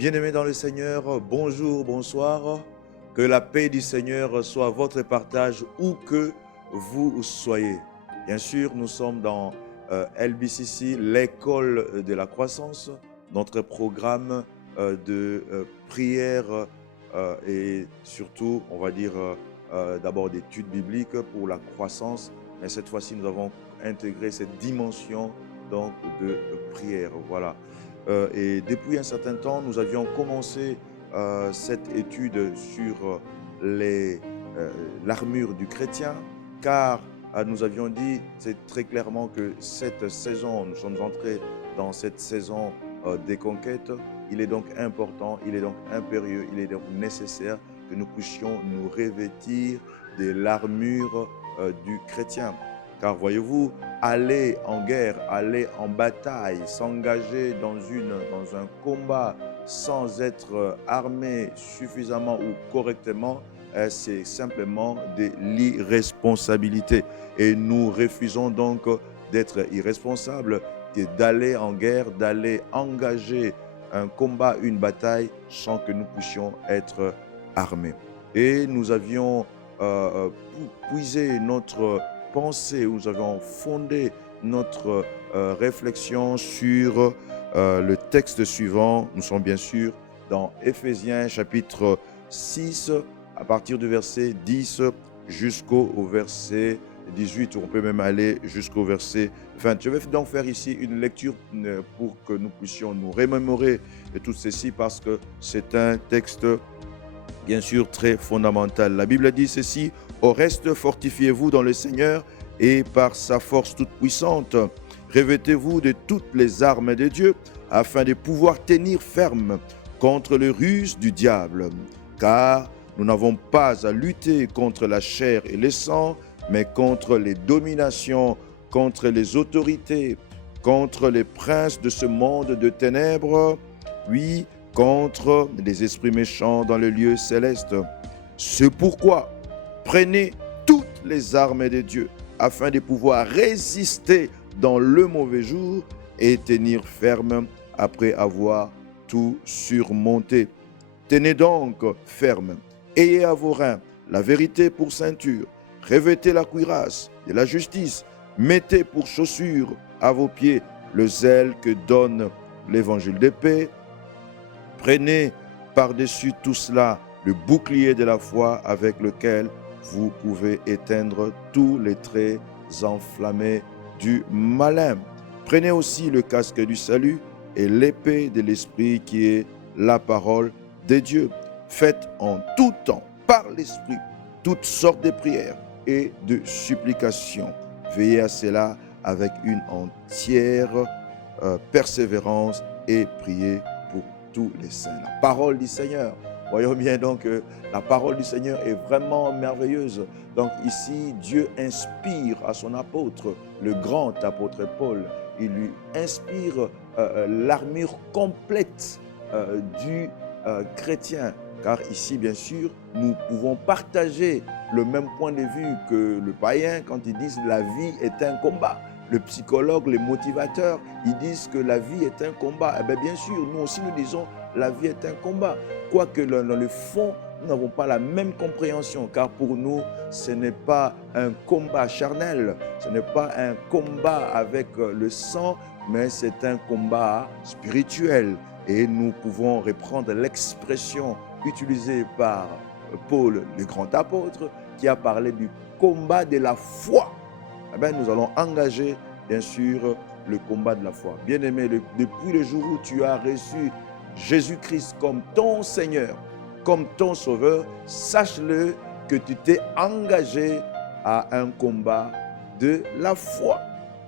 Bien-aimés dans le Seigneur, bonjour, bonsoir. Que la paix du Seigneur soit votre partage où que vous soyez. Bien sûr, nous sommes dans LBCC, l'école de la croissance, notre programme de prière et surtout, on va dire, d'abord d'études bibliques pour la croissance. Mais cette fois-ci, nous avons intégré cette dimension donc de prière. Voilà. Et depuis un certain temps, nous avions commencé cette étude sur euh, l'armure du chrétien, car nous avions dit très clairement que cette saison, nous sommes entrés dans cette saison des conquêtes. Il est donc important, il est donc impérieux, il est donc nécessaire que nous puissions nous revêtir de l'armure du chrétien. Car voyez-vous, aller en guerre, aller en bataille, s'engager dans un combat sans être armé suffisamment ou correctement, c'est simplement de l'irresponsabilité. Et nous refusons donc d'être irresponsables, d'aller en guerre, d'aller engager un combat, une bataille, sans que nous puissions être armés. Et nous avions puisé notre pensée, nous avons fondé notre réflexion sur le texte suivant. Nous sommes bien sûr dans Éphésiens chapitre 6, à partir du verset 10 jusqu'au verset 18. On peut même aller jusqu'au verset 20. Je vais donc faire ici une lecture pour que nous puissions nous remémorer de tout ceci, parce que c'est un texte bien sûr très fondamental. La Bible dit ceci: au reste, fortifiez-vous dans le Seigneur et par sa force toute puissante. Revêtez-vous de toutes les armes de Dieu afin de pouvoir tenir ferme contre les ruses du diable. Car nous n'avons pas à lutter contre la chair et le sang, mais contre les dominations, contre les autorités, contre les princes de ce monde de ténèbres, oui, contre les esprits méchants dans le lieu céleste. C'est pourquoi prenez toutes les armes de Dieu afin de pouvoir résister dans le mauvais jour et tenir ferme après avoir tout surmonté. Tenez donc ferme, ayez à vos reins la vérité pour ceinture, revêtez la cuirasse de la justice, mettez pour chaussure à vos pieds le zèle que donne l'évangile de paix. Prenez par-dessus tout cela le bouclier de la foi avec lequel vous pouvez éteindre tous les traits enflammés du malin. Prenez aussi le casque du salut et l'épée de l'esprit qui est la parole de Dieu. Faites en tout temps, par l'esprit, toutes sortes de prières et de supplications. Veillez à cela avec une entière persévérance et priez pour tous les saints. La parole du Seigneur. Voyons bien donc que la parole du Seigneur est vraiment merveilleuse. Donc ici, Dieu inspire à son apôtre, le grand apôtre Paul. Il lui inspire l'armure complète du chrétien. Car ici, bien sûr, nous pouvons partager le même point de vue que le païen quand ils disent la vie est un combat. Le psychologue, les motivateurs, ils disent que la vie est un combat. Eh bien sûr, nous aussi nous disons la vie est un combat. Quoique dans le fond, nous n'avons pas la même compréhension, car pour nous, ce n'est pas un combat charnel, ce n'est pas un combat avec le sang, mais c'est un combat spirituel. Et nous pouvons reprendre l'expression utilisée par Paul, le grand apôtre, qui a parlé du combat de la foi. Eh bien, nous allons engager, bien sûr, le combat de la foi. Bien-aimé, depuis le jour où tu as reçu Jésus-Christ comme ton Seigneur, comme ton Sauveur, sache-le que tu t'es engagé à un combat de la foi.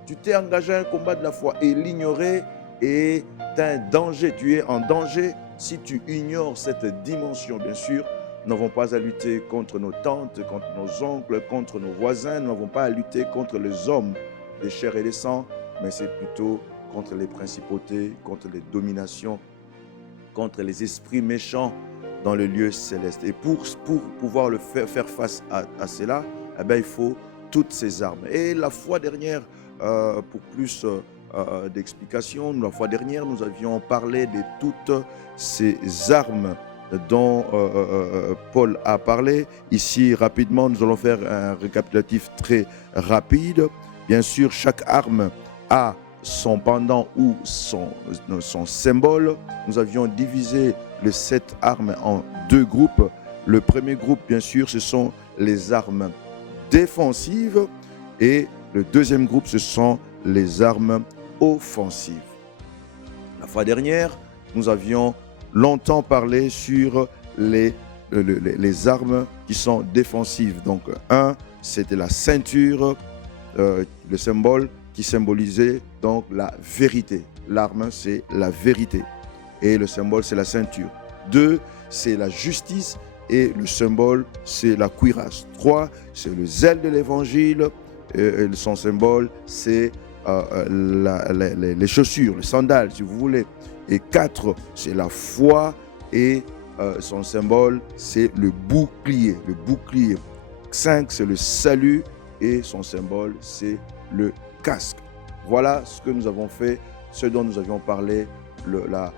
Tu t'es engagé à un combat de la foi, et l'ignorer est un danger. Tu es en danger si tu ignores cette dimension. Bien sûr, nous n'avons pas à lutter contre nos tantes, contre nos oncles, contre nos voisins. Nous n'avons pas à lutter contre les hommes de chair et de sang, mais c'est plutôt contre les principautés, contre les dominations, contre les esprits méchants dans le lieu céleste. Et pour pouvoir faire face à cela, eh bien, il faut toutes ces armes. Et la fois dernière, pour plus d'explication. La fois dernière, nous avions parlé de toutes ces armes dont Paul a parlé. Ici, rapidement, nous allons faire un récapitulatif très rapide. Bien sûr, chaque arme a son pendant ou son symbole. Nous avions divisé les 7 armes en 2 groupes. Le premier groupe, bien sûr, ce sont les armes défensives et le deuxième groupe, ce sont les armes offensives. La fois dernière, nous avions longtemps parlé sur les armes qui sont défensives. Donc, c'était la ceinture, le symbole qui symbolisait donc la vérité. L'arme, c'est la vérité. Et le symbole, c'est la ceinture. 2, c'est la justice. Et le symbole, c'est la cuirasse. 3, c'est le zèle de l'évangile. Et son symbole, c'est les chaussures, les sandales, si vous voulez. Et 4, c'est la foi. Et son symbole, c'est le bouclier. 5, c'est le salut. Et son symbole, c'est casque. Voilà ce que nous avons fait, ce dont nous avions parlé la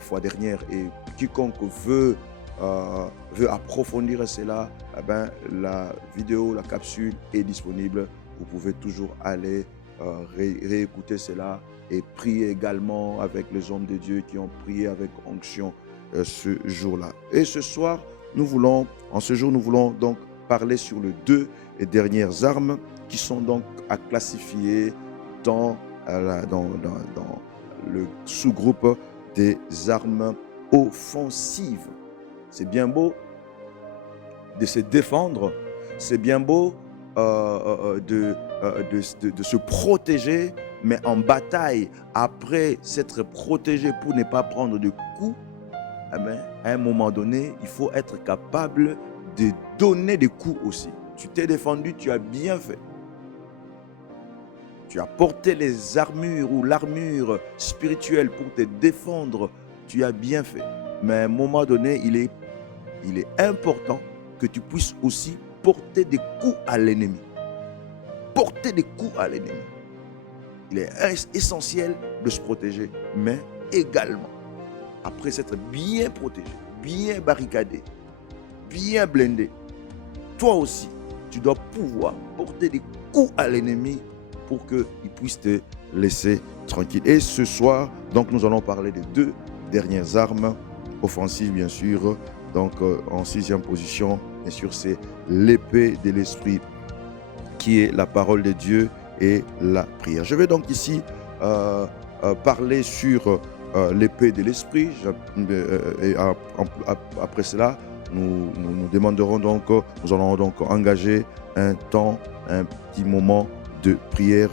fois dernière. Et quiconque veut approfondir cela, la vidéo, la capsule est disponible. Vous pouvez toujours aller réécouter cela et prier également avec les hommes de Dieu qui ont prié avec onction ce jour-là. Et ce soir, nous voulons donc parler sur les 2 dernières armes qui sont donc à classifier dans le sous-groupe des armes offensives. C'est bien beau de se défendre, c'est bien beau de se protéger, mais en bataille, après s'être protégé pour ne pas prendre de coups, à un moment donné, il faut être capable de donner des coups aussi. Tu t'es défendu, tu as bien fait. Tu as porté les armures ou l'armure spirituelle pour te défendre, tu as bien fait. Mais à un moment donné, il est important que tu puisses aussi porter des coups à l'ennemi. Porter des coups à l'ennemi. Il est essentiel de se protéger, mais également, après s'être bien protégé, bien barricadé, bien blindé, toi aussi, tu dois pouvoir porter des coups à l'ennemi pour qu'il puisse te laisser tranquille. Et ce soir, donc, nous allons parler des 2 dernières armes offensives, bien sûr. Donc, en 6e position, bien sûr, c'est l'épée de l'esprit, qui est la parole de Dieu et la prière. Je vais donc ici parler sur l'épée de l'esprit. Et après cela, nous demanderons donc, nous allons donc engager un petit moment de prière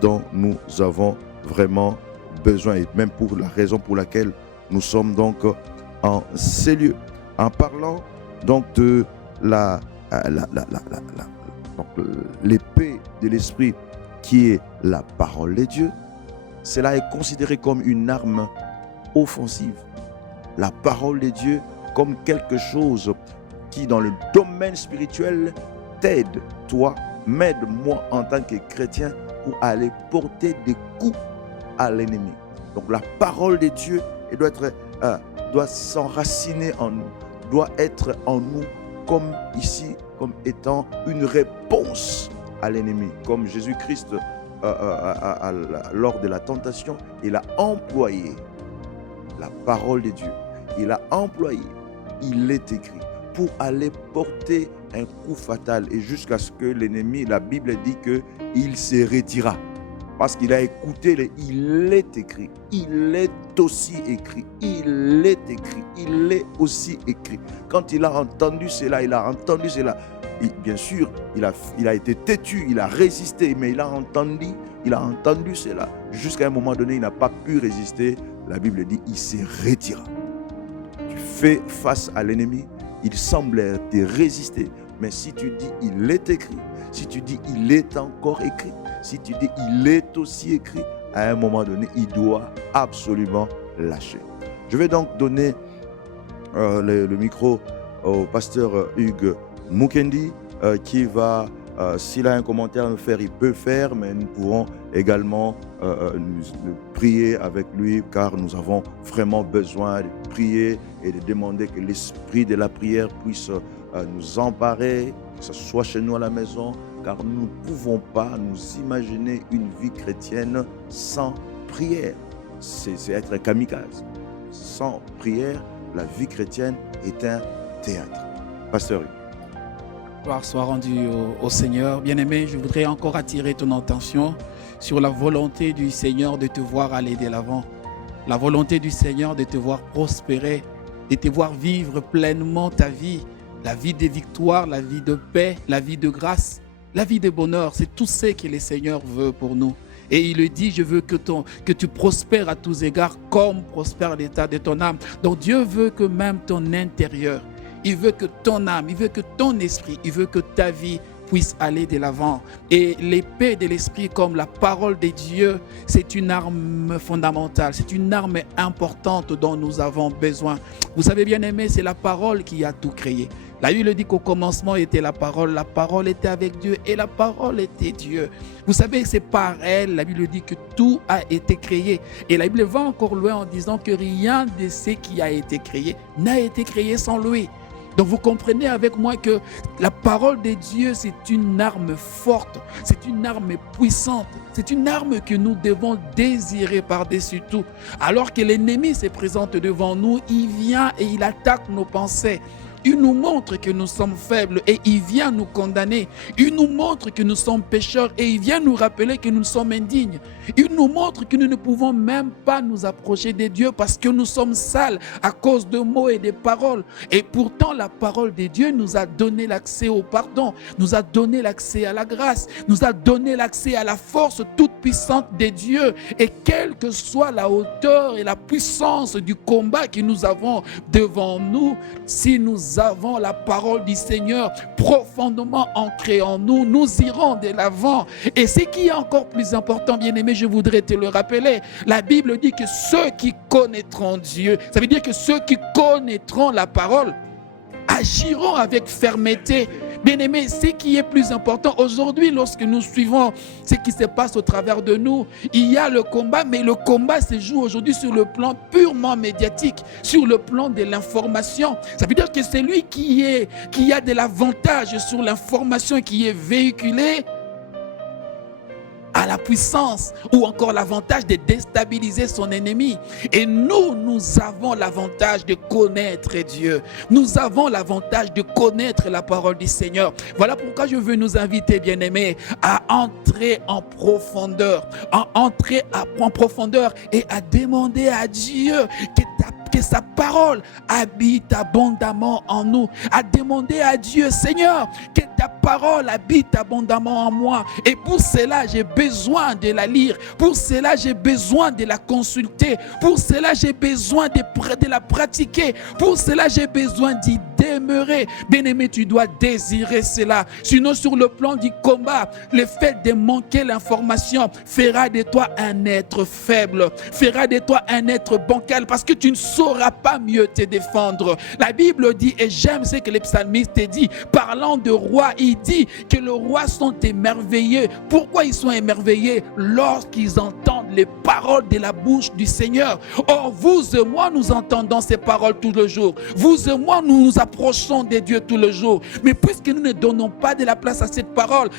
dont nous avons vraiment besoin, et même pour la raison pour laquelle nous sommes donc en ces lieux. En parlant donc de l'épée de l'esprit, qui est la parole de Dieu, cela est considéré comme une arme offensive. La parole de Dieu comme quelque chose qui, dans le domaine spirituel, t'aide, toi, m'aide, moi, en tant que chrétien, pour aller porter des coups à l'ennemi. Donc la parole de Dieu doit s'enraciner en nous, doit être en nous comme ici, comme étant une réponse à l'ennemi. Comme Jésus-Christ, lors de la tentation, il a employé la parole de Dieu. Il a employé, il est écrit, pour aller porter un coup fatal, et jusqu'à ce que l'ennemi, la Bible dit qu'il se retira. Parce qu'il a écouté, il est écrit, il est aussi écrit, il est écrit, il est aussi écrit. Quand il a entendu cela, bien sûr, il a été têtu, il a résisté, mais il a entendu cela. Jusqu'à un moment donné, il n'a pas pu résister. La Bible dit, il se retira. Tu fais face à l'ennemi, il semble te résister. Mais si tu dis, il est écrit, si tu dis, il est encore écrit, si tu dis, il est aussi écrit, à un moment donné, il doit absolument lâcher. Je vais donc donner le micro au pasteur Hugues Mukendi, qui va S'il a un commentaire à nous faire, il peut faire, mais nous pourrons également nous prier avec lui, car nous avons vraiment besoin de prier et de demander que l'esprit de la prière puisse nous emparer, que ce soit chez nous à la maison, car nous ne pouvons pas nous imaginer une vie chrétienne sans prière. C'est être un kamikaze. Sans prière, la vie chrétienne est un théâtre. Pasteur. Gloire soit rendue au Seigneur. Bien-aimé, je voudrais encore attirer ton attention sur la volonté du Seigneur de te voir aller de l'avant. La volonté du Seigneur de te voir prospérer, de te voir vivre pleinement ta vie. La vie de victoire, la vie de paix, la vie de grâce, la vie de bonheur. C'est tout ce que le Seigneur veut pour nous. Et il le dit, je veux que tu prospères à tous égards comme prospère l'état de ton âme. Donc Dieu veut que même ton intérieur, il veut que ton âme, il veut que ton esprit, il veut que ta vie puisse aller de l'avant. Et l'épée de l'esprit, comme la parole de Dieu, c'est une arme fondamentale, c'est une arme importante dont nous avons besoin. Vous savez, bien aimé, c'est la parole qui a tout créé. La Bible dit qu'au commencement était la parole était avec Dieu et la parole était Dieu. Vous savez, c'est par elle, la Bible dit que tout a été créé. Et la Bible va encore loin en disant que rien de ce qui a été créé n'a été créé sans lui. Donc vous comprenez avec moi que la parole de Dieu, c'est une arme forte, c'est une arme puissante, c'est une arme que nous devons désirer par-dessus tout. Alors que l'ennemi se présente devant nous, il vient et il attaque nos pensées. Il nous montre que nous sommes faibles et il vient nous condamner. Il nous montre que nous sommes pécheurs et il vient nous rappeler que nous sommes indignes. Il nous montre que nous ne pouvons même pas nous approcher de Dieu parce que nous sommes sales à cause de mots et de paroles. Et pourtant, la parole de Dieu nous a donné l'accès au pardon, nous a donné l'accès à la grâce, nous a donné l'accès à la force toute puissante de Dieu. Et quelle que soit la hauteur et la puissance du combat que nous avons devant nous, si nous avons la parole du Seigneur profondément ancrée en nous, nous irons de l'avant. Et ce qui est encore plus important, bien-aimé, je voudrais te le rappeler. La Bible dit que ceux qui connaîtront Dieu, ça veut dire que ceux qui connaîtront la parole, agiront avec fermeté. Bien-aimés, ce qui est plus important aujourd'hui, lorsque nous suivons ce qui se passe au travers de nous, il y a le combat, mais le combat se joue aujourd'hui sur le plan purement médiatique, sur le plan de l'information. Ça veut dire que c'est lui qui a de l'avantage sur l'information qui est véhiculée, à la puissance ou encore l'avantage de déstabiliser son ennemi. Et nous avons l'avantage de connaître Dieu. Nous avons l'avantage de connaître la parole du Seigneur. Voilà pourquoi je veux nous inviter, bien-aimés, à entrer en profondeur, et à demander à Dieu que sa parole habite abondamment en nous, à demander à Dieu, Seigneur, que ta parole habite abondamment en moi. Et pour cela, j'ai besoin de la lire. Pour cela, j'ai besoin de la consulter. Pour cela, j'ai besoin de la pratiquer. Pour cela, j'ai besoin d'y demeurer. Bien-aimé, tu dois désirer cela. Sinon, sur le plan du combat, le fait de manquer l'information fera de toi un être faible, fera de toi un être bancal, parce que tu ne sauras pas mieux te défendre. La Bible dit, et j'aime ce que les psalmistes dit, parlant de roi, il dit que les rois sont émerveillés. Pourquoi ils sont émerveillés? Lorsqu'ils entendent les paroles de la bouche du Seigneur. Or, vous et moi, nous entendons ces paroles tout le jour. Vous et moi, nous nous approchons de Dieu tout le jour. Mais puisque nous ne donnons pas de la place à cette parole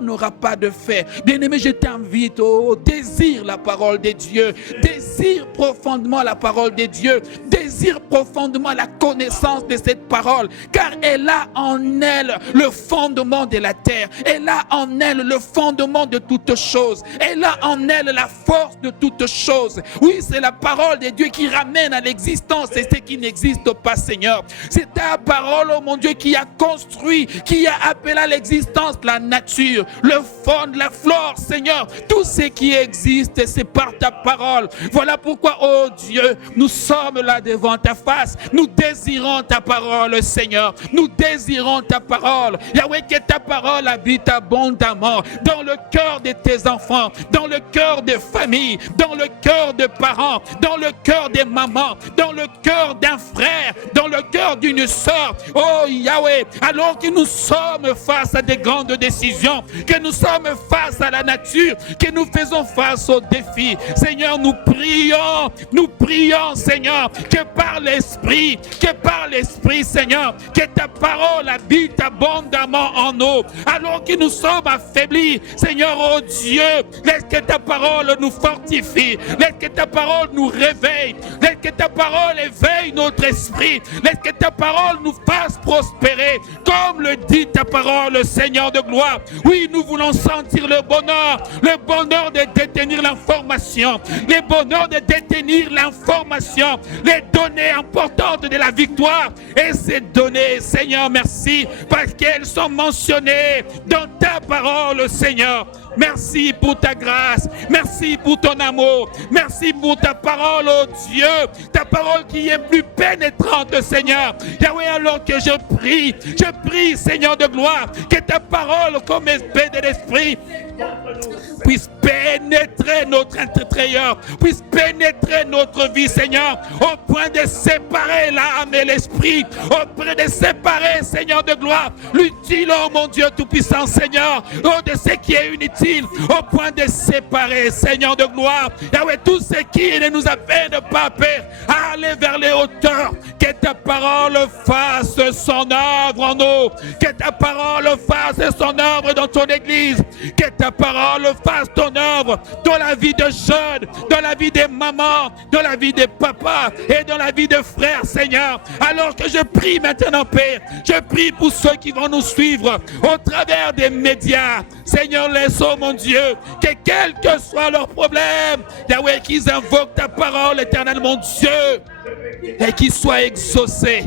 n'aura pas de fait. Bien-aimé, je t'invite, désire la parole de Dieu. Désire profondément la parole de Dieu. Désire profondément la connaissance de cette parole. Car elle a en elle le fondement de la terre. Elle a en elle le fondement de toutes choses. Elle a en elle la force de toutes choses. Oui, c'est la parole de Dieu qui ramène à l'existence ce qui n'existe pas, Seigneur. C'est ta parole, oh mon Dieu, qui a construit, qui a appelé à l'existence la nature, le fond, la flore, Seigneur. Tout ce qui existe, c'est par ta parole. Voilà pourquoi, oh Dieu, nous sommes là devant ta ta face. Nous désirons ta parole, Seigneur. Nous désirons ta parole. Yahweh, que ta parole habite abondamment dans le cœur de tes enfants, dans le cœur des familles, dans le cœur des parents, dans le cœur des mamans, dans le cœur d'un frère, dans le cœur d'une sœur. Oh Yahweh, alors que nous sommes face à des grandes décisions, que nous sommes face à la nature, que nous faisons face aux défis, Seigneur, nous prions, Seigneur, que par l'Esprit, Seigneur, que ta parole habite abondamment en nous, alors que nous sommes affaiblis, Seigneur, oh Dieu, laisse que ta parole nous fortifie, laisse que ta parole nous réveille, laisse que ta parole éveille notre esprit, laisse que ta parole nous fasse prospérer, comme le dit ta parole, Seigneur de gloire. Oui, nous voulons sentir le bonheur de détenir l'information, le bonheur de détenir l'information, les données importantes de la victoire. Et ces données, Seigneur, merci, parce qu'elles sont mentionnées dans ta parole, Seigneur. Merci pour ta grâce, merci pour ton amour, merci pour ta parole, oh Dieu, ta parole qui est plus pénétrante, Seigneur. Yahweh, alors que je prie, Seigneur de gloire, que ta parole, comme esprit de l'esprit, puisse pénétrer notre intérieur, puisse pénétrer notre vie, Seigneur, au point de séparer l'âme et l'esprit, au point de séparer, Seigneur de gloire, l'utile, oh mon Dieu tout-puissant, Seigneur, oh de ce qui est inutile, au point de séparer, Seigneur de gloire, Yahweh, tout ce qui ne nous a fait de pas peur, aller vers les hauteurs, que ta parole fasse son œuvre en nous, que ta parole fasse son œuvre dans ton église, que ta parole fasse ton œuvre dans la vie de jeunes, dans la vie des mamans, dans la vie des papas et dans la vie des frères, Seigneur. Alors que je prie maintenant, Père, je prie pour ceux qui vont nous suivre au travers des médias. Seigneur, laisse, oh mon Dieu, que quel que soit leur problème, Yahweh, qu'ils invoquent ta parole, éternelle, mon Dieu, et qu'ils soient exaucés.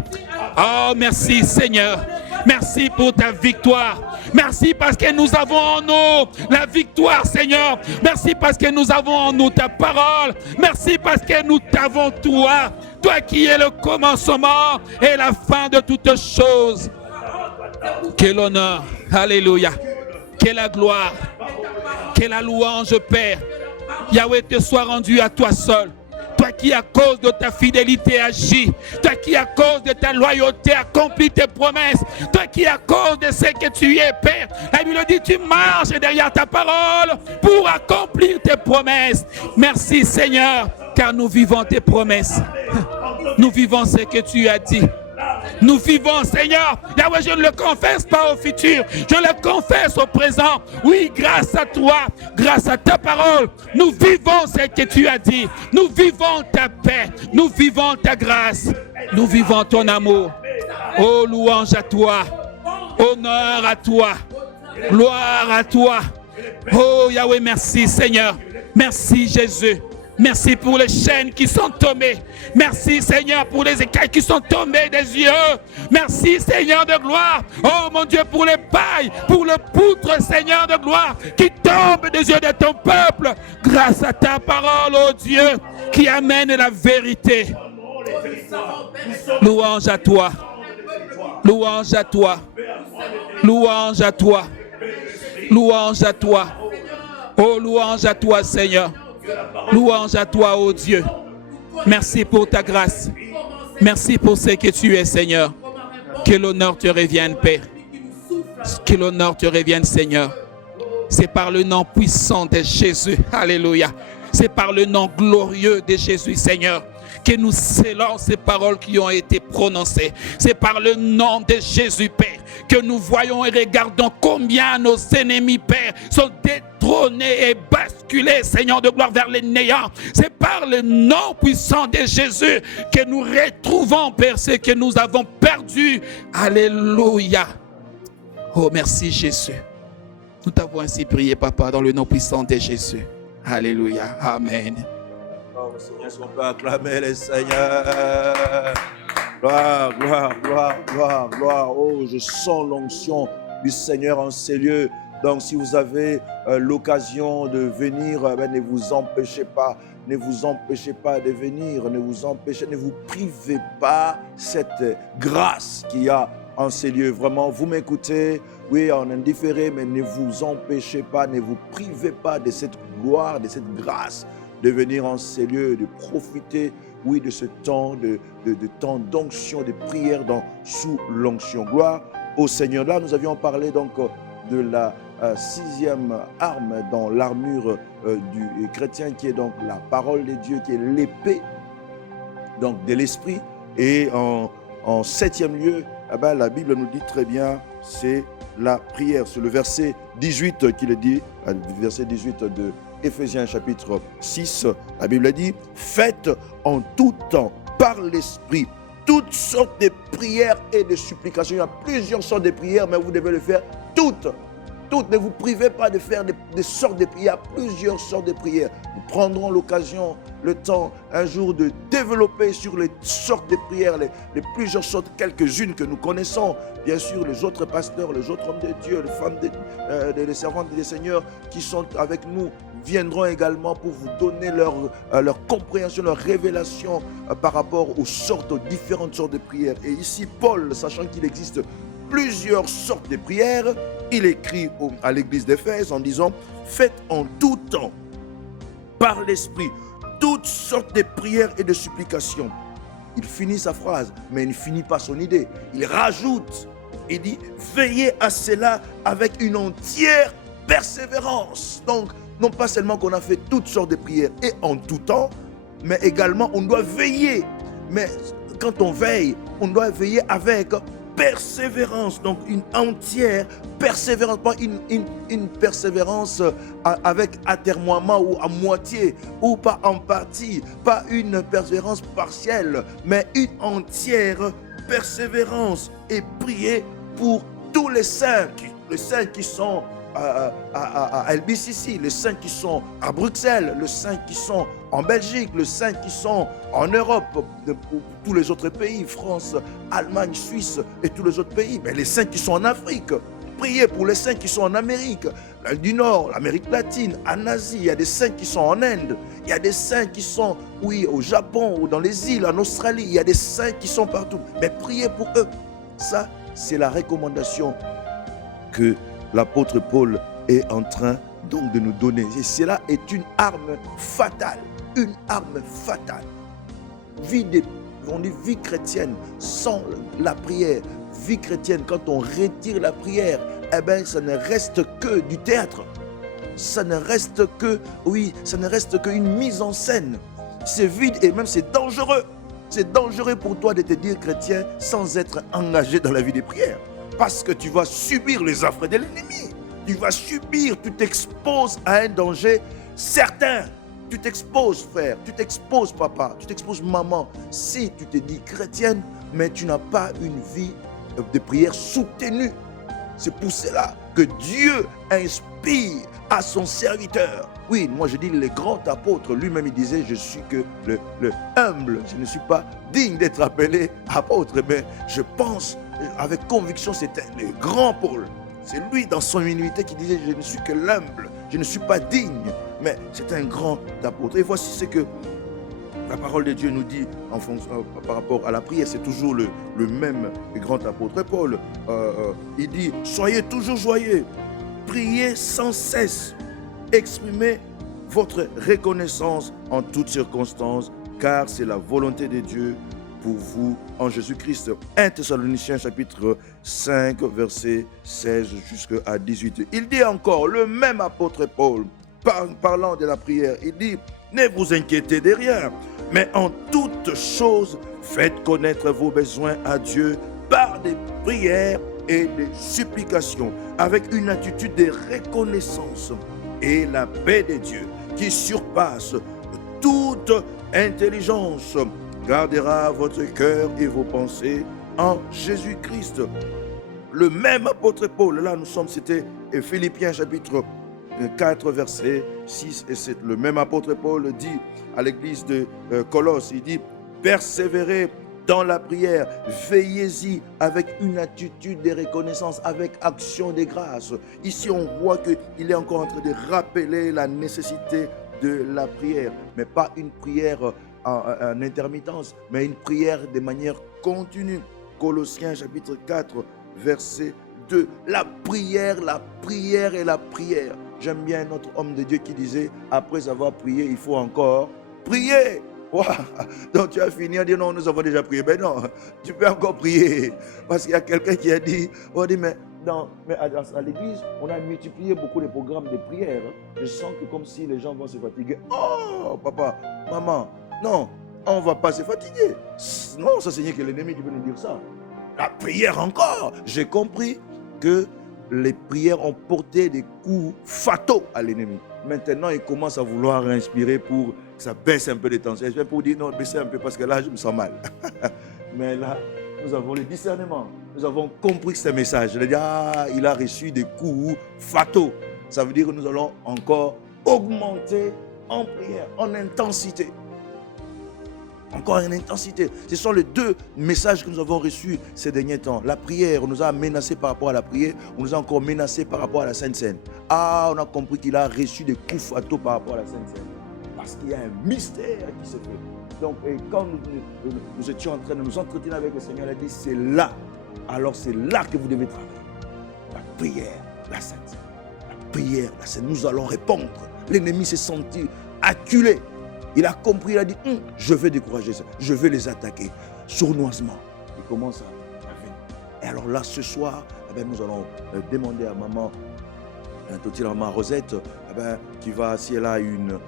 Oh, merci, Seigneur. Merci pour ta victoire. Merci parce que nous avons en nous la victoire, Seigneur. Merci parce que nous avons en nous ta parole. Merci parce que nous t'avons toi. Toi qui es le commencement et la fin de toutes choses. Que l'honneur, alléluia, que la gloire, que la louange, Père, Yahweh, te soit rendu à toi seul. Toi qui, à cause de ta fidélité, agis. Toi qui, à cause de ta loyauté, accomplis tes promesses. Toi qui, à cause de ce que tu es, Père, la Bible dit, tu marches derrière ta parole pour accomplir tes promesses. Merci, Seigneur, car nous vivons tes promesses. Nous vivons ce que tu as dit. Nous vivons, Seigneur. Yahweh, je ne le confesse pas au futur, je le confesse au présent. Oui, grâce à toi, grâce à ta parole, nous vivons ce que tu as dit. Nous vivons ta paix, nous vivons ta grâce, nous vivons ton amour. Oh, louange à toi, honneur à toi, gloire à toi. Oh, Yahweh, merci, Seigneur. Merci, Jésus. Merci pour les chaînes qui sont tombées. Merci, Seigneur, pour les écailles qui sont tombées des yeux. Merci, Seigneur de gloire. Oh, mon Dieu, pour les pailles, pour le poutre, Seigneur de gloire, qui tombe des yeux de ton peuple. Grâce à ta parole, oh Dieu, qui amène la vérité. Louange à toi. Louange à toi. Louange à toi. Louange à toi. Oh, louange à toi, Seigneur. Louange à toi, ô Dieu. Merci pour ta grâce. Merci pour ce que tu es, Seigneur. Que l'honneur te revienne, Père. Que l'honneur te revienne, Seigneur. C'est par le nom puissant de Jésus. Alléluia. C'est par le nom glorieux de Jésus, Seigneur, que nous scellons ces paroles qui ont été prononcées. C'est par le nom de Jésus, Père, que nous voyons et regardons combien nos ennemis, Père, sont détrônés et basculés, Seigneur de gloire, vers les néants. C'est par le nom puissant de Jésus que nous retrouvons, Père, ce que nous avons perdu. Alléluia. Oh, merci Jésus. Nous t'avons ainsi prié, Papa, dans le nom puissant de Jésus. Alléluia. Amen. Seigneur, est-ce qu'on peut acclamer le Seigneur? Gloire, gloire, gloire, gloire, gloire. Oh, je sens l'onction du Seigneur en ces lieux. Donc si vous avez l'occasion de venir, ne vous empêchez pas. Ne vous empêchez pas de venir, ne vous privez pas cette grâce qu'il y a en ces lieux. Vraiment, vous m'écoutez, oui, en indifféré, mais ne vous empêchez pas, ne vous privez pas de cette gloire, de cette grâce de venir en ces lieux, de profiter, oui, de ce temps, de temps d'onction, de prière sous l'onction. Gloire au Seigneur. Là, nous avions parlé donc de la sixième arme dans l'armure du chrétien, qui est donc la parole de Dieu, qui est l'épée donc de l'esprit. Et en septième lieu, la Bible nous dit très bien, c'est la prière. C'est le verset 18 qui le dit, verset 18 de Éphésiens chapitre 6. La Bible dit, faites en tout temps par l'esprit toutes sortes de prières et de supplications. Il y a plusieurs sortes de prières, mais vous devez le faire toutes. Ne vous privez pas de faire des sortes de prières, plusieurs sortes de prières. Nous prendrons l'occasion, le temps, un jour de développer sur les sortes de prières, les plusieurs sortes, quelques-unes que nous connaissons. Bien sûr, les autres pasteurs, les autres hommes de Dieu, les femmes, les servantes des seigneurs qui sont avec nous viendront également pour vous donner leur compréhension, leur révélation par rapport aux différentes sortes de prières. Et ici, Paul, sachant qu'il existe plusieurs sortes de prières, il écrit à l'église d'Éphèse en disant, faites en tout temps, par l'esprit, toutes sortes de prières et de supplications. Il finit sa phrase, mais il ne finit pas son idée. Il rajoute, il dit, veillez à cela avec une entière persévérance. Donc, non pas seulement qu'on a fait toutes sortes de prières et en tout temps, mais également on doit veiller. Mais quand on veille, on doit veiller avec persévérance, donc une entière persévérance, pas une persévérance avec atermoiement ou à moitié, ou pas en partie, pas une persévérance partielle, mais une entière persévérance. Et prier pour tous les saints qui sont à LBCC, les saints qui sont à Bruxelles, les saints qui sont en Belgique, les saints qui sont en Europe, tous les autres pays, France, Allemagne, Suisse et tous les autres pays, mais les saints qui sont en Afrique. Priez pour les saints qui sont en Amérique du Nord, l'Amérique latine, en Asie. Il y a des saints qui sont en Inde. Il y a des saints qui sont, oui, au Japon ou dans les îles, en Australie. Il y a des saints qui sont partout. Mais priez pour eux. Ça, c'est la recommandation que l'apôtre Paul est en train donc de nous donner. Et cela est une arme fatale. Une arme fatale. On dit vie chrétienne sans la prière. Vie chrétienne, quand on retire la prière, eh bien, ça ne reste que du théâtre. Ça ne reste que, oui, ça ne reste qu'une mise en scène. C'est vide et même c'est dangereux. C'est dangereux pour toi de te dire chrétien sans être engagé dans la vie des prières. Parce que tu vas subir les affres de l'ennemi. Tu vas subir, tu t'exposes à un danger certain. Tu t'exposes, frère, tu t'exposes, papa, tu t'exposes, maman. Si tu te dis chrétienne, mais tu n'as pas une vie de prière soutenue. C'est pour cela que Dieu inspire à son serviteur. Oui, moi je dis le grand apôtre, lui-même il disait, je suis que le humble, je ne suis pas digne d'être appelé apôtre, mais je pense avec conviction c'était le grand Paul. C'est lui dans son humilité qui disait, je ne suis que l'humble, je ne suis pas digne, mais c'est un grand apôtre. Et voici ce que la parole de Dieu nous dit en fonction, par rapport à la prière. C'est toujours le même grand apôtre Paul. Il dit, soyez toujours joyeux, priez sans cesse, exprimez votre reconnaissance en toutes circonstances, car c'est la volonté de Dieu pour vous en Jésus-Christ. 1 Thessaloniciens chapitre 5, verset 16 jusqu'à 18. Il dit encore, le même apôtre Paul, parlant de la prière, il dit, ne vous inquiétez de rien, mais en toutes choses, faites connaître vos besoins à Dieu par des prières et des supplications, avec une attitude de reconnaissance. Et la paix de Dieu, qui surpasse toute intelligence, gardera votre cœur et vos pensées en Jésus-Christ. Le même apôtre Paul, là nous sommes, c'était Philippiens chapitre 4, versets 6 et 7. Le même apôtre Paul dit à l'église de Colosse, il dit, persévérez dans la prière. Veillez-y avec une attitude de reconnaissance, avec action de grâce. Ici, on voit qu'il est encore en train de rappeler la nécessité de la prière, mais pas une prière en intermittence, mais une prière de manière continue. Colossiens chapitre 4, verset 2. La prière et la prière. J'aime bien notre homme de Dieu qui disait, après avoir prié, il faut encore prier. Wow. Donc tu as fini à dire non, nous avons déjà prié. Ben non, tu peux encore prier. Parce qu'il y a quelqu'un qui a dit, on dit, mais à l'église, on a multiplié beaucoup de programmes de prière. Je sens que comme si les gens vont se fatiguer. Oh, papa, maman, non, on ne va pas se fatiguer. Non, ça c'est que l'ennemi qui veut nous dire ça. La prière encore. J'ai compris que les prières ont porté des coups fataux à l'ennemi. Maintenant, il commence à vouloir inspirer pour que ça baisse un peu les tensions. Je vais pour dire non, baisser un peu parce que là, je me sens mal. Mais là, nous avons le discernement. Nous avons compris ce message. Il a dit, il a reçu des coups fataux. Ça veut dire que nous allons encore augmenter en prière, en intensité. Encore en intensité. Ce sont les deux messages que nous avons reçus ces derniers temps. La prière, on nous a menacés par rapport à la prière. On nous a encore menacés par rapport à la Sainte Seine. On a compris qu'il a reçu des coups fataux par rapport à la Sainte Seine. Parce qu'il y a un mystère qui se fait. Donc, quand nous étions en train de nous entretenir avec le Seigneur, il a dit, c'est là. Alors, c'est là que vous devez travailler. La prière, la Sainte Seine. La prière, la Sainte. Nous allons répondre. L'ennemi s'est senti acculé. Il a compris, il a dit, je vais décourager ça, je vais les attaquer. Sournoisement, il commence à venir. Et alors là, ce soir, nous allons demander à maman, maman Rosette, qui va, si elle a une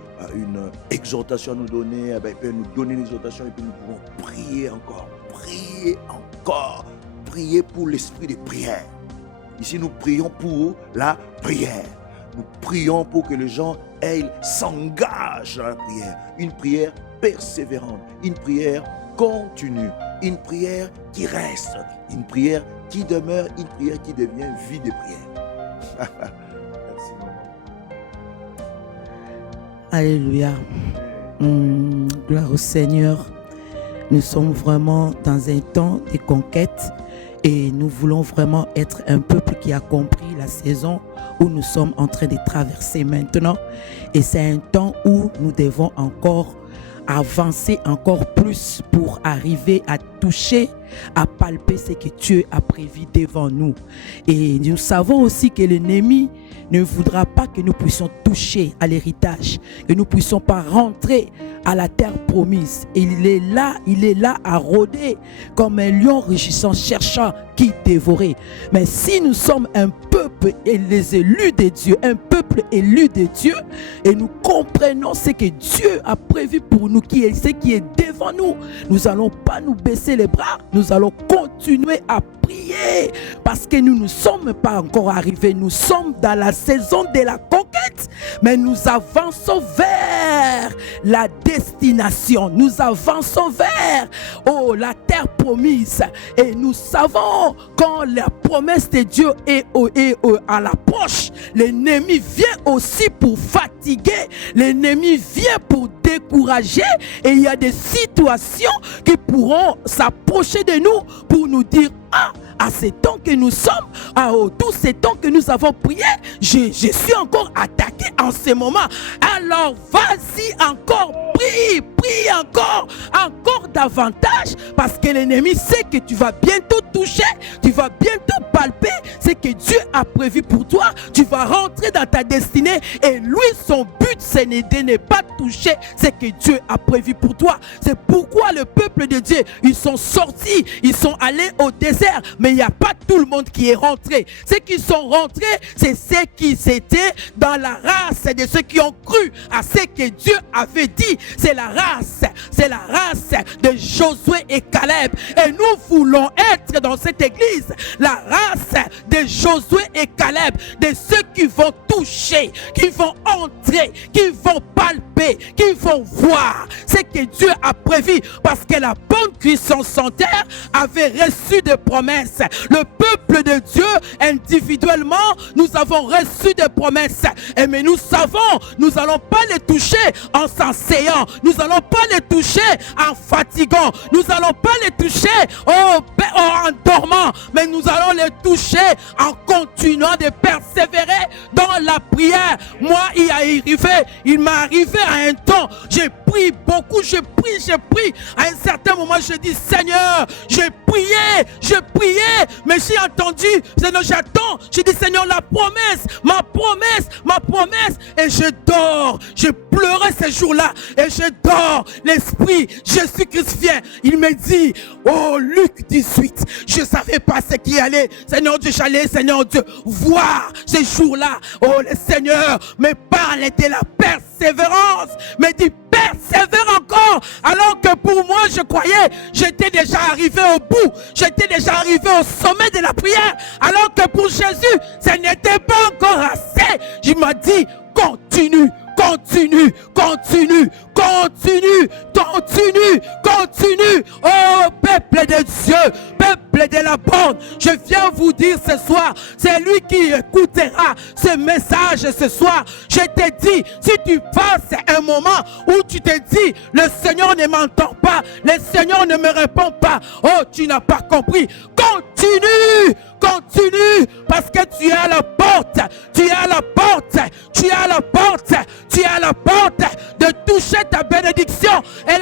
exhortation à nous donner, elle peut nous donner une exhortation et puis nous pouvons prier encore, prier pour l'esprit de prière. Ici, nous prions pour la prière. Nous prions pour que les gens s'engagent dans la prière. Une prière persévérante, une prière continue, une prière qui reste, une prière qui demeure, une prière qui devient vie de prière. Merci, maman. Alléluia. Gloire au Seigneur. Nous sommes vraiment dans un temps de conquête et nous voulons vraiment être un peuple qui a compris la saison où nous sommes en train de traverser maintenant. Et c'est un temps où nous devons encore avancer encore plus pour arriver à toucher, à palper ce que Dieu a prévu devant nous. Et nous savons aussi que l'ennemi ne voudra pas que nous puissions toucher à l'héritage, que nous ne puissions pas rentrer à la terre promise. Et il est là à rôder comme un lion rugissant, cherchant qui dévorer. Mais si nous sommes un peuple et les élus de Dieu, un peuple élu de Dieu, et nous comprenons ce que Dieu a prévu pour nous, ce qui est devant nous, nous n'allons pas nous baisser les bras, nous allons continuer à prier parce que nous ne sommes pas encore arrivés, nous sommes dans la saison de la conquête, mais nous avançons vers la destination, nous avançons vers la terre promise et nous savons quand la promesse de Dieu est à l'approche, l'ennemi vient aussi pour fatiguer, l'ennemi vient pour décourager et il y a des situations qui pourront s'approcher de nous pour nous dire à ces temps que nous sommes, tous ces temps que nous avons prié, je suis encore attaqué en ce moment. Alors vas-y encore, prie encore davantage parce que l'ennemi sait que tu vas bientôt toucher, tu vas bientôt palper ce que Dieu a prévu pour toi. Tu vas rentrer dans ta destinée et lui, son but, c'est de ne pas toucher ce que Dieu a prévu pour toi. C'est pourquoi le peuple de Dieu, ils sont sortis, ils sont allés au désert, mais il n'y a pas tout le monde qui est rentré. Ceux qui sont rentrés, c'est ceux qui étaient dans la race de ceux qui ont cru à ce que Dieu avait dit. C'est la race de Josué et Caleb. Et nous voulons être dans cette église, la race de Josué et Caleb, de ceux qui vont toucher, qui vont entrer, qui vont palper, qui vont voir ce que Dieu a prévu. Parce que la bonne cuisson sans terre avait reçu des promesses. Le peuple de Dieu, individuellement, nous avons reçu des promesses. Et mais nous savons, nous n'allons pas les toucher en s'asseyant. Nous n'allons pas les toucher en fatiguant. Nous n'allons pas les toucher en dormant. Mais nous allons les toucher en continuant de persévérer dans la prière. Moi, il m'est arrivé à un temps, j'ai prié beaucoup, j'ai prié. À un certain moment, je dis, Seigneur, j'ai prié, mais j'ai entendu, Seigneur, j'attends. J'ai dit, Seigneur, ma promesse, et je dors. Je pleurais ces jours-là, et je dors. L'Esprit, Jésus-Christ vient. Il me dit, oh, Luc 18, je ne savais pas ce qui allait. Seigneur Dieu, j'allais, Seigneur Dieu, voir ces jours-là. Oh, le Seigneur me parle de la persévérance, me dit, persévère encore, alors que pour moi je croyais j'étais déjà arrivé au bout, j'étais déjà arrivé au sommet de la prière, alors que pour Jésus ce n'était pas encore assez. Il m'a dit continue. Oh peuple de Dieu, peuple de la bande, je viens vous dire ce soir, c'est lui qui écoutera ce message ce soir. Je te dis, si tu passes un moment où tu te dis, le Seigneur ne m'entend pas, le Seigneur ne me répond pas, oh tu n'as pas compris, continue, parce que tu es à la porte de toucher ta bénédiction. Et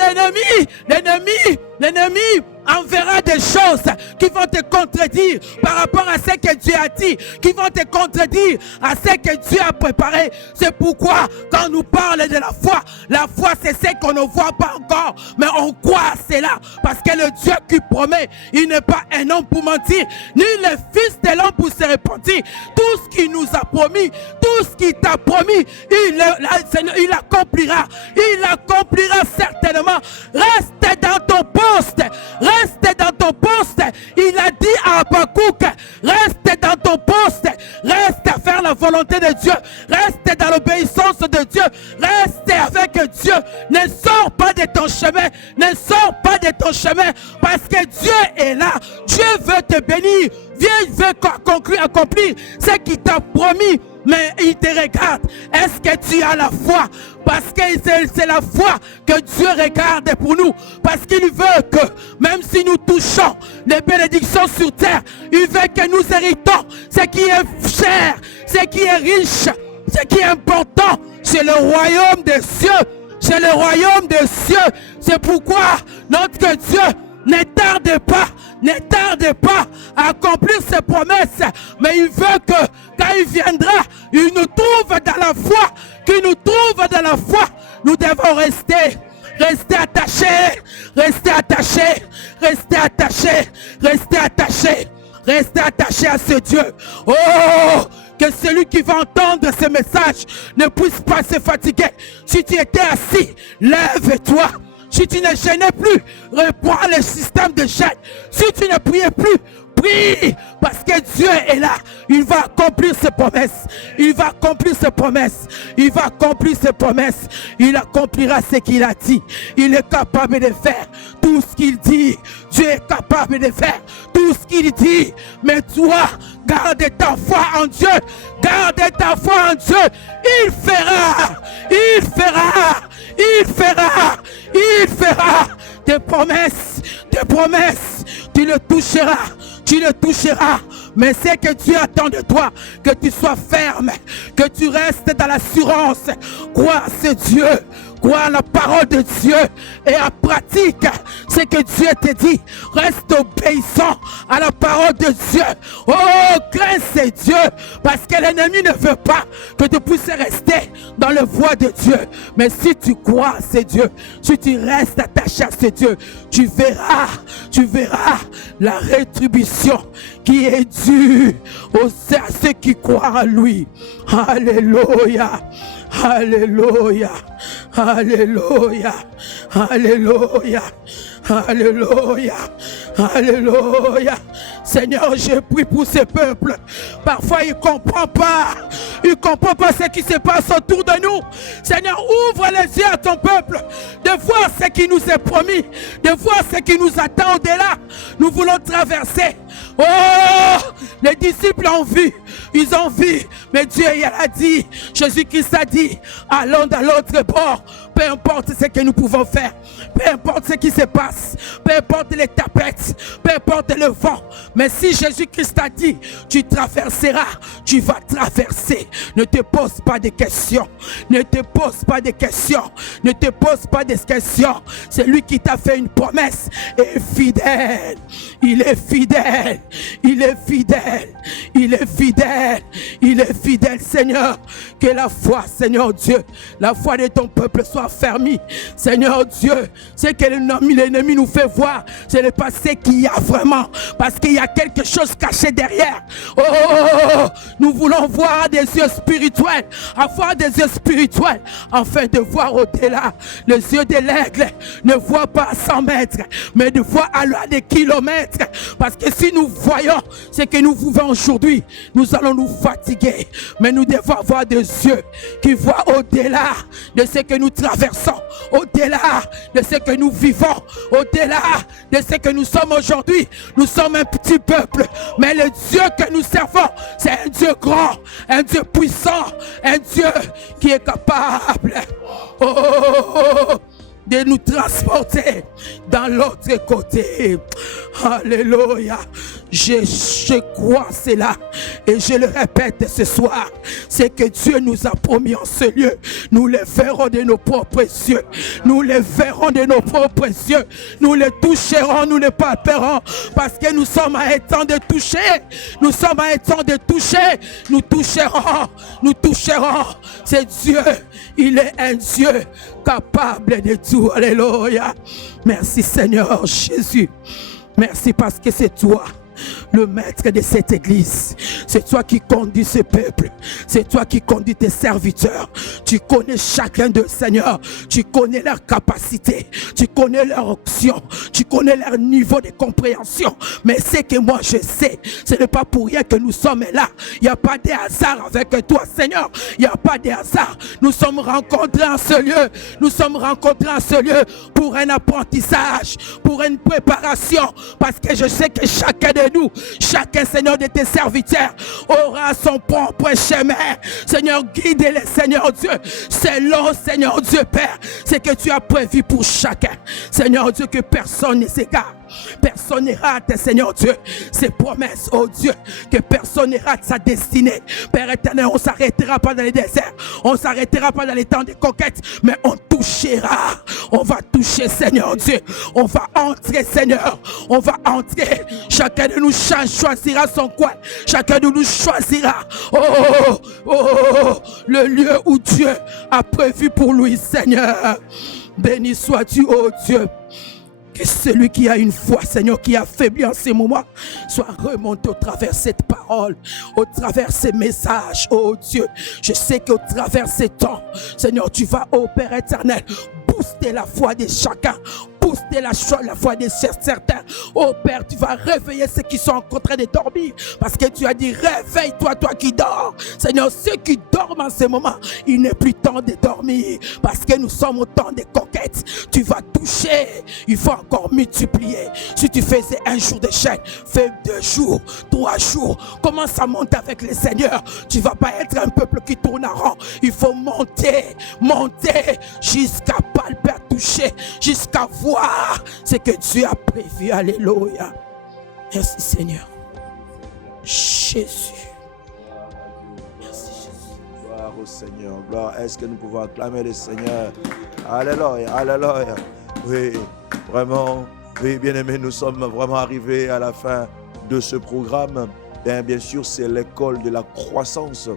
l'ennemi enverra des choses qui vont te contredire par rapport à ce que Dieu a dit, qui vont te contredire à ce que Dieu a préparé. C'est pourquoi quand nous parlons de la foi c'est ce qu'on ne voit pas encore, mais on croit à cela, parce que le Dieu qui promet, il n'est pas un homme pour mentir, ni le fils de l'homme pour se repentir. Tout ce qu'il nous a promis, tout ce qu'il t'a promis, il accomplira certainement. Reste dans ton poste. Il a dit à Habakkuk, reste dans ton poste, reste à faire la volonté de Dieu, reste dans l'obéissance de Dieu, reste avec Dieu. Ne sors pas de ton chemin, parce que Dieu est là. Dieu veut te bénir, Dieu veut accomplir ce qu'il t'a promis. Mais il te regarde. Est-ce que tu as la foi? Parce que c'est la foi que Dieu regarde pour nous. Parce qu'il veut que, même si nous touchons les bénédictions sur terre, il veut que nous héritons ce qui est cher, ce qui est riche, ce qui est important. C'est le royaume des cieux. C'est pourquoi notre Dieu ne tarde pas à accomplir ses promesses, mais il veut que quand il viendra, il nous trouve dans la foi, Nous devons rester attachés à ce Dieu. Oh, que celui qui va entendre ce message ne puisse pas se fatiguer. Si tu étais assis, lève-toi. Si tu ne gênais plus, reprends le système de gêne. Si tu ne priais plus, prie, parce que Dieu est là. Il va accomplir ses promesses. Il accomplira ce qu'il a dit. Il est capable de faire tout ce qu'il dit. Dieu est capable de faire tout ce qu'il dit. Mais toi, garde ta foi en Dieu. Il fera des promesses. Tu le toucheras. Mais c'est que Dieu attend de toi que tu sois ferme, que tu restes dans l'assurance. Crois à ce Dieu, crois à la parole de Dieu et en pratique ce que Dieu te dit. Reste obéissant à la parole de Dieu. Oh, crains ce Dieu, parce que l'ennemi ne veut pas que tu puisses rester dans la voie de Dieu. Mais si tu crois à ce Dieu, si tu restes attaché à ce Dieu, tu verras la rétribution qui est due à ceux qui croient en lui. Alléluia. Alléluia. Alléluia. Alléluia. Alléluia. Alléluia. Seigneur, je prie pour ce peuple. Parfois, il ne comprend pas. Il ne comprend pas ce qui se passe autour de nous. Seigneur, ouvre les yeux à ton peuple de voir ce qui nous est promis, de voir ce qui nous attend au-delà. Nous voulons traverser. Oh, les disciples ont vu, ils ont vu, mais Dieu il a dit, Jésus-Christ a dit, allons dans l'autre bord, peu importe ce que nous pouvons faire, peu importe ce qui se passe, peu importe les tapettes, peu importe le vent, mais si Jésus-Christ a dit, tu traverseras, tu vas traverser. Ne te pose pas de questions, ne te pose pas de questions, ne te pose pas de questions. C'est lui qui t'a fait une promesse et fidèle, il est fidèle. Il est fidèle, il est fidèle, il est fidèle, Seigneur. Que la foi, Seigneur Dieu, la foi de ton peuple soit fermée. Seigneur Dieu, ce que l'ennemi nous fait voir, c'est le passé qu'il y a vraiment, parce qu'il y a quelque chose caché derrière. Oh, nous voulons voir des yeux spirituels, avoir des yeux spirituels, afin de voir au-delà. Les yeux de l'aigle ne voient pas à 100 mètres, mais de voir à loin des kilomètres, parce que si nous voyons ce que nous vivons aujourd'hui, nous allons nous fatiguer. Mais nous devons avoir des yeux qui voient au-delà de ce que nous traversons, au-delà de ce que nous vivons, au-delà de ce que nous sommes aujourd'hui. Nous sommes un petit peuple, mais le Dieu que nous servons, c'est un Dieu grand, un Dieu puissant, un Dieu qui est capable de nous transporter dans l'autre côté. Alléluia. Je crois cela et je le répète ce soir. C'est que Dieu nous a promis en ce lieu. Nous les verrons de nos propres yeux. Nous les verrons de nos propres yeux. Nous les toucherons, nous les palperons. Parce que nous sommes à un temps de toucher. Nous sommes à un temps de toucher. Nous toucherons. Nous toucherons. C'est Dieu. Il est un Dieu capable de tout. Alléluia. Merci Seigneur Jésus. Merci parce que c'est toi, le maître de cette église. C'est toi qui conduis ce peuple. C'est toi qui conduis tes serviteurs. Tu connais chacun d'eux, Seigneur. Tu connais leur capacité. Tu connais leur option. Tu connais leur niveau de compréhension. Mais ce que moi je sais, ce n'est pas pour rien que nous sommes là. Il n'y a pas de hasard avec toi, Seigneur. Il n'y a pas de hasard. Nous sommes rencontrés en ce lieu. Nous sommes rencontrés en ce lieu pour un apprentissage, pour une préparation. Parce que je sais que chacun de nous, chacun, Seigneur, de tes serviteurs aura son propre chemin. Seigneur, guide-les, Seigneur Dieu, selon, Seigneur Dieu Père, ce que tu as prévu pour chacun. Seigneur Dieu, que personne ne s'égare. Personne ne rate, Seigneur Dieu, ses promesses, oh Dieu, que personne ne rate sa destinée. Père éternel, on ne s'arrêtera pas dans les déserts, on ne s'arrêtera pas dans les temps de conquête, mais on touchera, on va toucher, Seigneur Dieu, on va entrer, Seigneur, on va entrer. Chacun de nous choisira son coin, chacun de nous choisira le lieu où Dieu a prévu pour lui, Seigneur. Béni sois-tu, oh Dieu. Que celui qui a une foi, Seigneur, qui a faibli en ces moments, soit remonté au travers de cette parole, au travers de ces messages, oh Dieu. Je sais qu'au travers de ces temps, Seigneur, tu vas, oh Père éternel, booster la foi de chacun, booster la foi de certains. Oh Père, tu vas réveiller ceux qui sont en train de dormir, parce que tu as dit, réveille-toi, toi qui dors. Seigneur, ceux qui dorment en ce moment, il n'est plus temps de dormir, parce que nous sommes au temps de conquête. Tu vas toucher, il faut encore multiplier. Si tu faisais un jour de chaîne, fais 2 jours, 3 jours, commence à monter avec le Seigneur. Tu ne vas pas être un peuple qui tourne en rond. Il faut monter jusqu'à palper, toucher, jusqu'à voir ce que Dieu a prévu. Alléluia. Merci Seigneur. Jésus. Merci Jésus. Gloire au Seigneur. Gloire. Est-ce que nous pouvons acclamer le Seigneur? Alléluia. Alléluia. Oui, vraiment. Oui, bien-aimés, nous sommes vraiment arrivés à la fin de ce programme. Bien sûr, c'est l'école de la croissance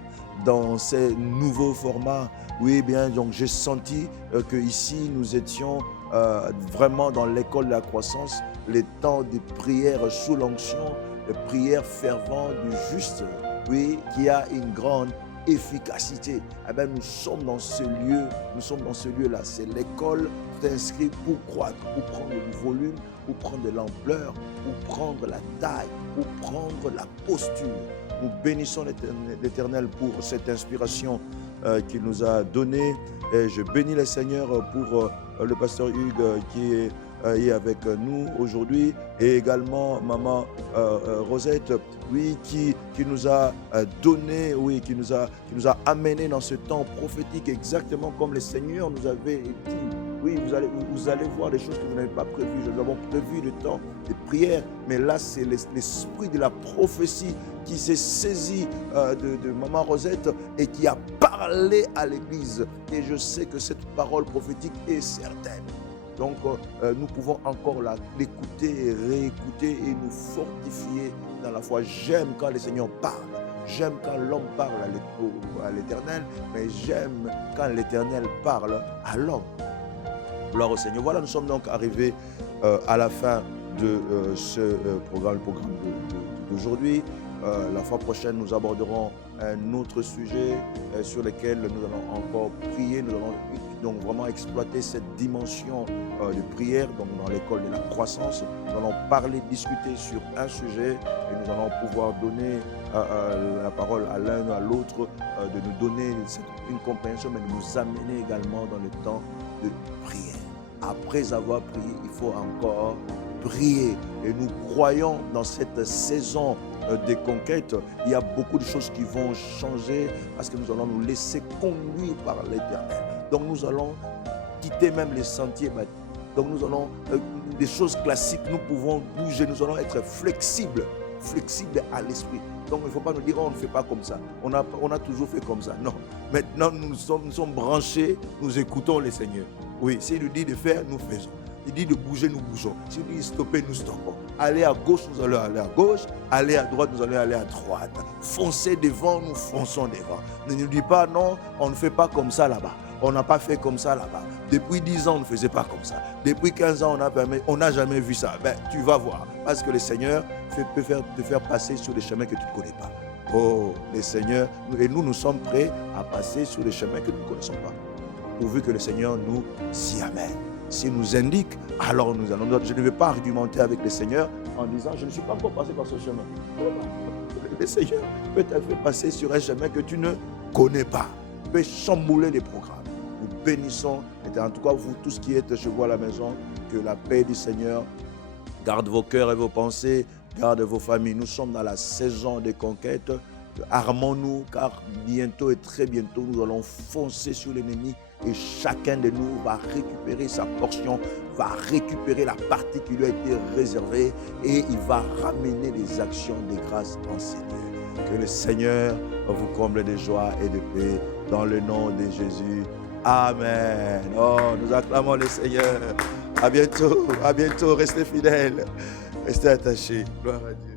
dans ces nouveaux formats. Oui, bien, donc j'ai senti que ici nous étions vraiment dans l'école de la croissance, les temps de prière sous l'onction, de prière fervente du juste, oui, qui a une grande efficacité. Eh bien, nous sommes dans ce lieu-là. C'est l'école t'inscris pour croître, pour prendre du volume, pour prendre de l'ampleur, pour prendre la taille, pour prendre la posture. Nous bénissons l'Éternel pour cette inspiration qu'il nous a donnée. Et je bénis le Seigneur pour le pasteur Hugues qui est avec nous aujourd'hui, et également maman Rosette, oui, qui nous a donné, oui, qui nous a amené dans ce temps prophétique, exactement comme le Seigneur nous avait dit. Oui, vous allez voir des choses que vous n'avez pas prévues. Nous avons prévu le temps de prière, mais là, c'est l'esprit de la prophétie qui s'est saisi de maman Rosette et qui a parlé à l'Église. Et je sais que cette parole prophétique est certaine. Donc, nous pouvons encore l'écouter et réécouter et nous fortifier dans la foi. J'aime quand le Seigneur parle. J'aime quand l'homme parle à l'Éternel, mais j'aime quand l'Éternel parle à l'homme. Gloire au Seigneur. Voilà, nous sommes donc arrivés à la fin de ce programme, le programme d'aujourd'hui. La fois prochaine, nous aborderons un autre sujet sur lequel nous allons encore prier. Nous allons donc vraiment exploiter cette dimension de prière, donc dans l'école de la croissance. Nous allons parler, discuter sur un sujet et nous allons pouvoir donner la parole à l'un ou à l'autre, de nous donner une compréhension, mais de nous amener également dans le temps de prière. Après avoir prié, il faut encore prier. Et nous croyons dans cette saison des conquêtes, il y a beaucoup de choses qui vont changer parce que nous allons nous laisser conduire par l'Éternel. Donc nous allons quitter même les sentiers battus. Donc nous allons, des choses classiques, nous pouvons bouger, nous allons être flexibles à l'esprit. Donc il ne faut pas nous dire, on ne fait pas comme ça. On a toujours fait comme ça. Non. Maintenant, nous sommes branchés, nous écoutons le Seigneur. Oui, s'il nous dit de faire, nous faisons. Il dit de bouger, nous bougeons. S'il dit de stopper, nous stoppons. Aller à gauche, nous allons aller à gauche. Aller à droite, nous allons aller à droite. Foncer devant, nous fonçons devant. Ne nous dis pas, non, on ne fait pas comme ça là-bas. On n'a pas fait comme ça là-bas. Depuis 10 ans, on ne faisait pas comme ça. Depuis 15 ans, on n'a jamais vu ça. Ben, tu vas voir. Parce que le Seigneur peut te faire passer sur des chemins que tu ne connais pas. Oh, le Seigneur, et nous sommes prêts à passer sur des chemins que nous ne connaissons pas. Pourvu que le Seigneur nous y amène. S'il nous indique, alors nous allons. Je ne vais pas argumenter avec le Seigneur en disant, je ne suis pas encore passé par ce chemin. Le Seigneur peut te faire passer sur un chemin que tu ne connais pas. Il peut chambouler les programmes. Nous bénissons, et en tout cas vous tous qui êtes chez vous à la maison, que la paix du Seigneur garde vos cœurs et vos pensées, garde vos familles. Nous sommes dans la saison des conquêtes. Armons-nous, car bientôt et très bientôt, nous allons foncer sur l'ennemi et chacun de nous va récupérer sa portion, va récupérer la partie qui lui a été réservée et il va ramener des actions de grâce en Seigneur. Que le Seigneur vous comble de joie et de paix dans le nom de Jésus. Amen. Oh, nous acclamons le Seigneur. À bientôt, restez fidèles, restez attachés. Gloire à Dieu.